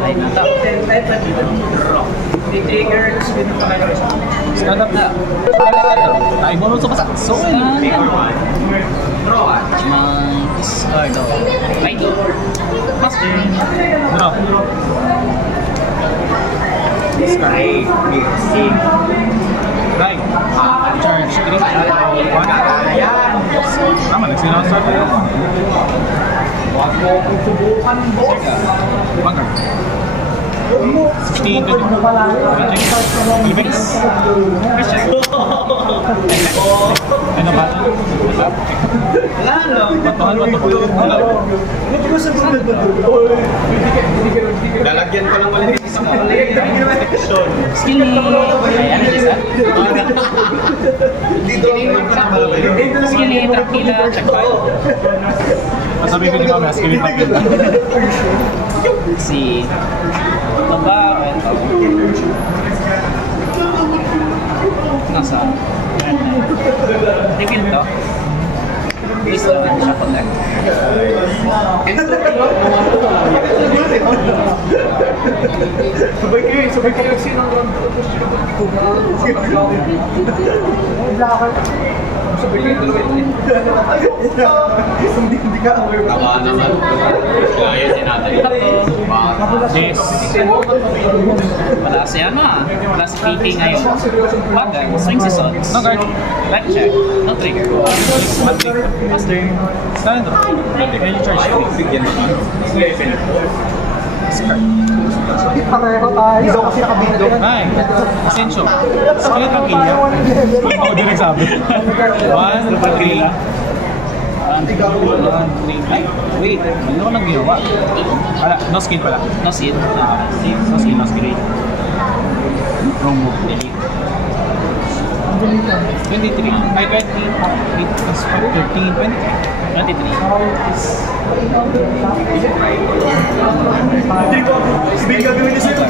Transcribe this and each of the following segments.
Lain na tao. Trigger, spin pa kayo. Stand up na. Tayo mo sa basa. So, Discard daw. Right. Master. Draw. Discard. Right. Charge. 3. 1. Tama, nagsinasar tayo. Huwag mo kong subukan, boss! Vanguard. 16, 20. Events. Christian. Ano ba? Wala lang. Batuhan ba ito? Hindi ko sa bulad ba ito? Lalagyan ko lang ulit yung isang Skill ni... Ayan, Jessa. dito lang Skill ni Tranquila, check 5. Masabi ko ni Mami, askilin pa kita. Si... Ito ba? Ito. Nasa... Reveal to. Please naman siya connect. Sabay kayo sinang round. Sabay kayo hindi ka aware. Tama naman. Kaya sinatay. Yes. Wala si ano ah. Wala si PT ngayon. Bagay, swing si Sons. No guard. Left check. No trigger. Master. Stand up. Can you charge? Bigyan naman. Pareho tayo. Kasi nakabina doon. Ay, Asensio. Skill pa kanya. Ako din nagsabi. 1, 3. Ay, wait. Ano ko nang ginawa? Wala, no skill pala. No skill. No skill, no skill. Wrong move. Delete. 23. Ay, 20. 8 plus 5, 13, 23. 23. Sabihin gagawin niya sa'yo.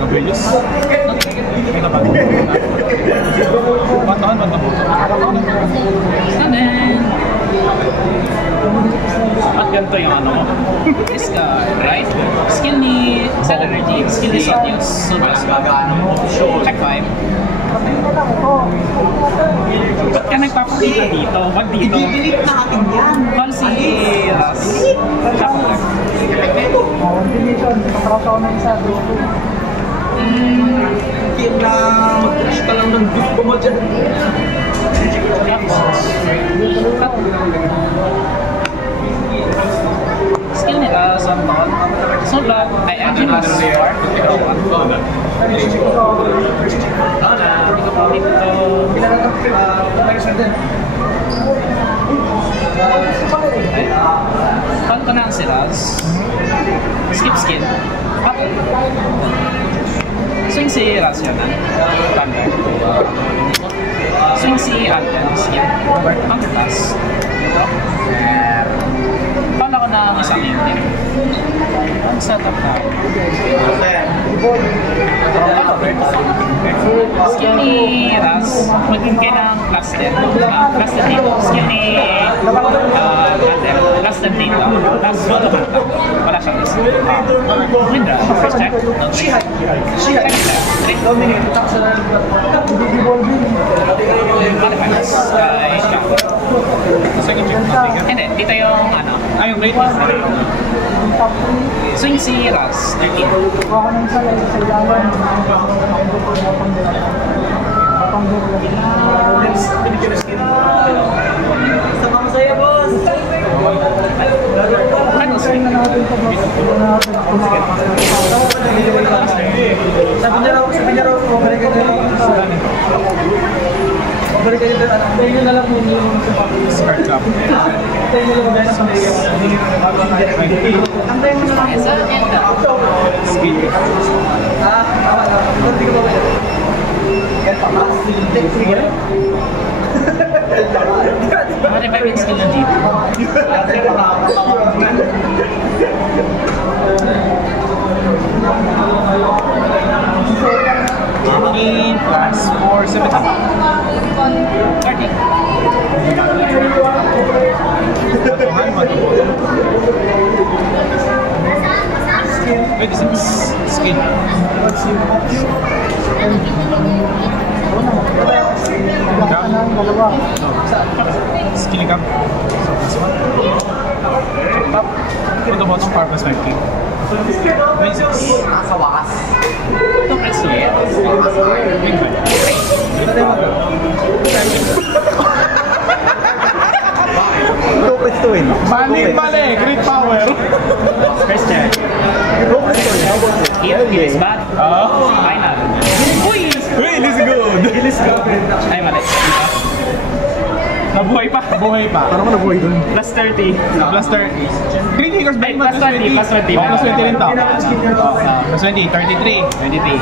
Gabellos. Kita ba? Batahan ba ito? Sanin! At ganito yung ano mo. Discard, right? Skill ni Cell Energy. Skill ni Sonius. So, check 5. Ba't ka nagpapakita dito? Ba't dito? I-delete natin yan. Call si Ras. Shuffler. Deletion. Pakarataw na isa. Kaya mag-crash ka lang ng gusto mo dyan. Skill ni Ras on ball. So, block. Ay, action was war. Hindi ko pa ulit ito. Call ko na ang si Raz. Skip skill. Up. Swing si Raz yun na. Thunder. Swing si Alden. Skip. Counterpass. Ito. Call ako na ang isang unit. Ang setup na. Skill ni Raz, maging kayo ng plus 10. Plus 10 dito. Skill ni Alden, plus 10 dito. Plus 1 naman. Wala siyang list. Windra, first check. No check. Second check. Dominate. Modifiers. Kay Shuffle. Second check. Hindi, dito yung ano. Ay, yung rating. Swing si Raz, 13. Sama mo sa'yo, boss! Ano swing? Sabi niya raw, balik ka dyan. Balik ka dyan, antayin nyo na lang yung Start up. antayin nyo lang yung antayin mo na lang Yes, sir. And Skill. Hindi ko ba ba yan? Yan pa ba? Take free yan? modify yung skill na dito. Plus 4, 17. 30. 26. Skill. Skill cap. Ito ba itong purpose 5K? 26. Sa wakas. Itong SUL. Big fan. Lopez to win. Mali! Great power! First check. Lopez to win. Heal is bad. Final. Uy! Wait, this is good! Ay, mali. Nabuhay pa. Parang ko nabuhay dun. Plus 30. Plus 30. 3 takers ba? Ay, plus 20, plus 20. Oh, plus 20 rin to. Plus 20, 33. 23.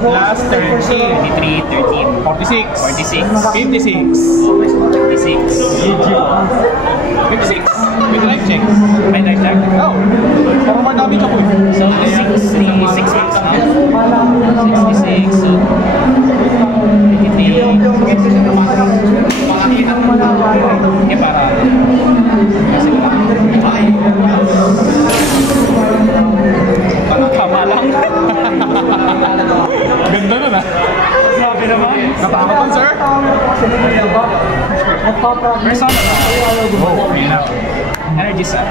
Plus 30. 23, 13. 46. 46. 56. 56. 56. With life check. May life check. Oh. Parang madami ka po eh. So, 66 max na. 66. So, 23. Eh, para. Kasi parang tama lang. Ganda nun ah. Grabe naman. Natakot nun, sir? Person na. Oh, ayun na. Energy set.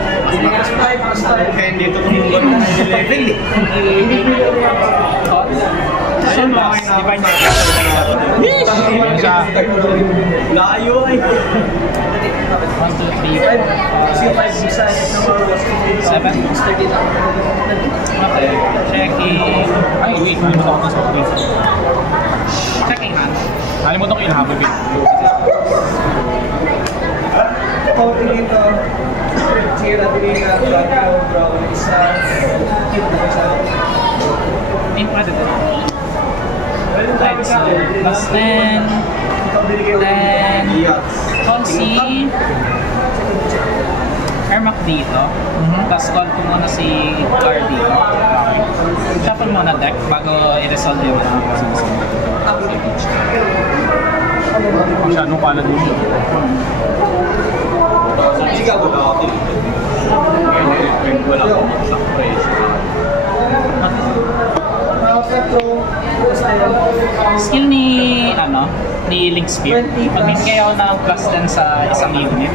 Dito tumugan ng level eh. Ayun, boss. Divine niya. Ayun siya. Layo ay. 1, 2, 3, 4, 5, 6, 7. Okay. Checking. Ay, wait. Nalimutan ko itong soft Checking hand. Nalimutan ko ilahabol ko. Incredible. Right, so plus 10. Then, Consi. Ermac dito. Tapos call ko muna si Car dito. Okay. Shuffle muna deck bago i-resolve yung Masyadong pala din yun. Sigaw ko na ako din. Wala akong surprise. skill ni Link Spear. Magbibigay ako ng plus 10 sa isang unit.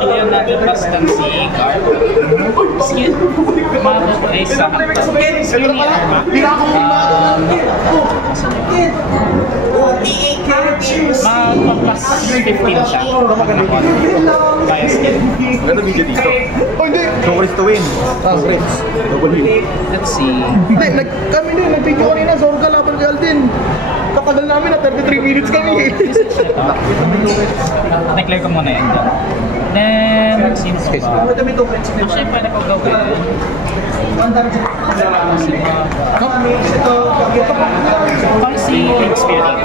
Bigyan natin plus 10 si Gar. Skill. Ay, sa skill ni Arma. Mag-plus 15 siya. Kaya skill. Ganda video dito. Oh, hindi! Chocolates to win. Chocolates. Double heal. Let's see. Hindi, kami din. Nag-video kanina. Sorga laban kay Alden. Katagal namin na 33 minutes kami eh. Na-clear ko muna yan dyan. Then, sino ba? Actually, pwede ko gawin. Kung si Link Spear dito.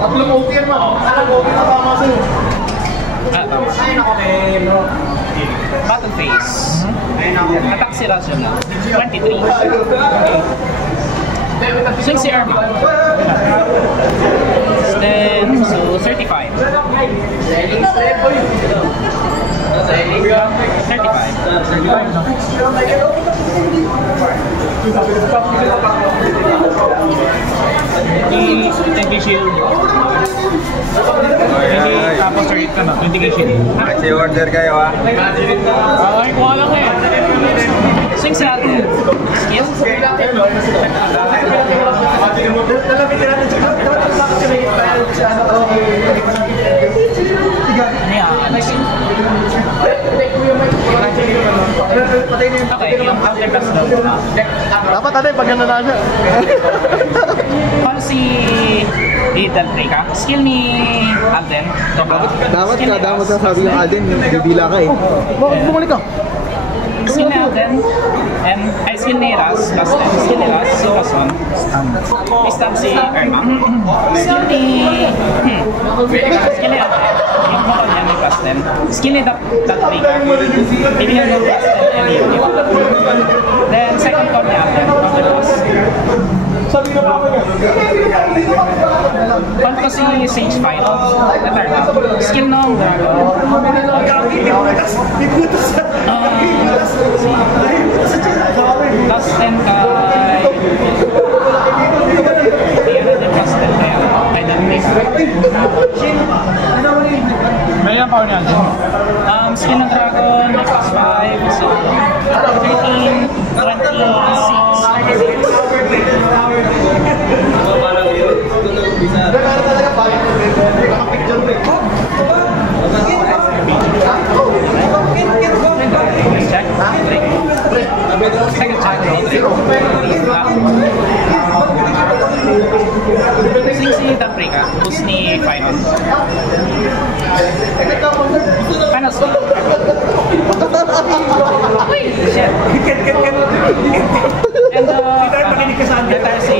Tatlong OT yan, man. Tatlong OT na tama sa'yo. Tama. Battle phase. Attack si Rasyon na. 23. Swing si Arma. Then, so 35. 20 shield. Tapos start ka na, 20k shield. Kasi order kayo ah. Ay, kuha lang eh. Swing sa atin. Skill. Okay, yung counter-pass daw. Dapat natin pag gano'n na siya. Paano si Lethal Break ha? Skill ni Alden. Dapat kada mo sasabi yung Alden, bibila ka eh. Bumalik ka. Skill ni Alden. And, ay, skill ni Raz. Plus 10. Skill ni Raz. Si Kason. Stun si Erma. Skill ni... Skill ni Alden. Yung mukha niya may plus 10. Skill ni That Breaker. Bibigyan ng plus 10 and unit. Then, second call ni Alden. Counter pass. Fantasy Sage Final. Skill ng Dragon. Plus 10 kay... Plus 10 kaya kay Dante. May ilang power niya? Skill ng Dragon, plus 5, so 13, 26. Check. Second check. Sing si Daprika, boost ni Final. Final score. Wait, shit. And letter si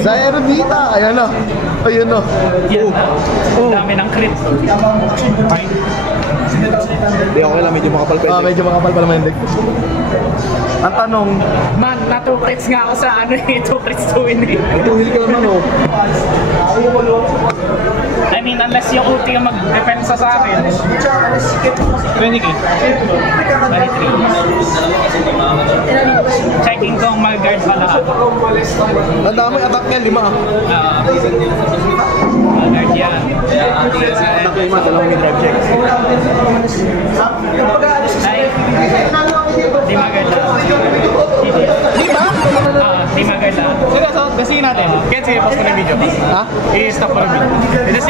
Saya Rubita, ayan na. Ayun na. yan na. Dami ng crit. Hindi, okay lang, medyo makapal pa yun. Medyo makapal pa naman yung deck. Ang tanong, Man, na-2 crits nga ako sa ano eh, 2 crits to win eh. nagtuhil ka naman oh. I mean, unless yung ulti yung mag-defensa sa akin. 20k. 23. Checking kung mag-guard pa lahat. Ang dami attack niya, 5 ah. Mag-guard yan. Attack niya 5, dalawang mid-drive check. Ay, di mag-guard lang. Di mag-guard lang. Sige, so, gasingin natin. Kaya sige, post ko na yung video. Ha? I-stop ko na yung video.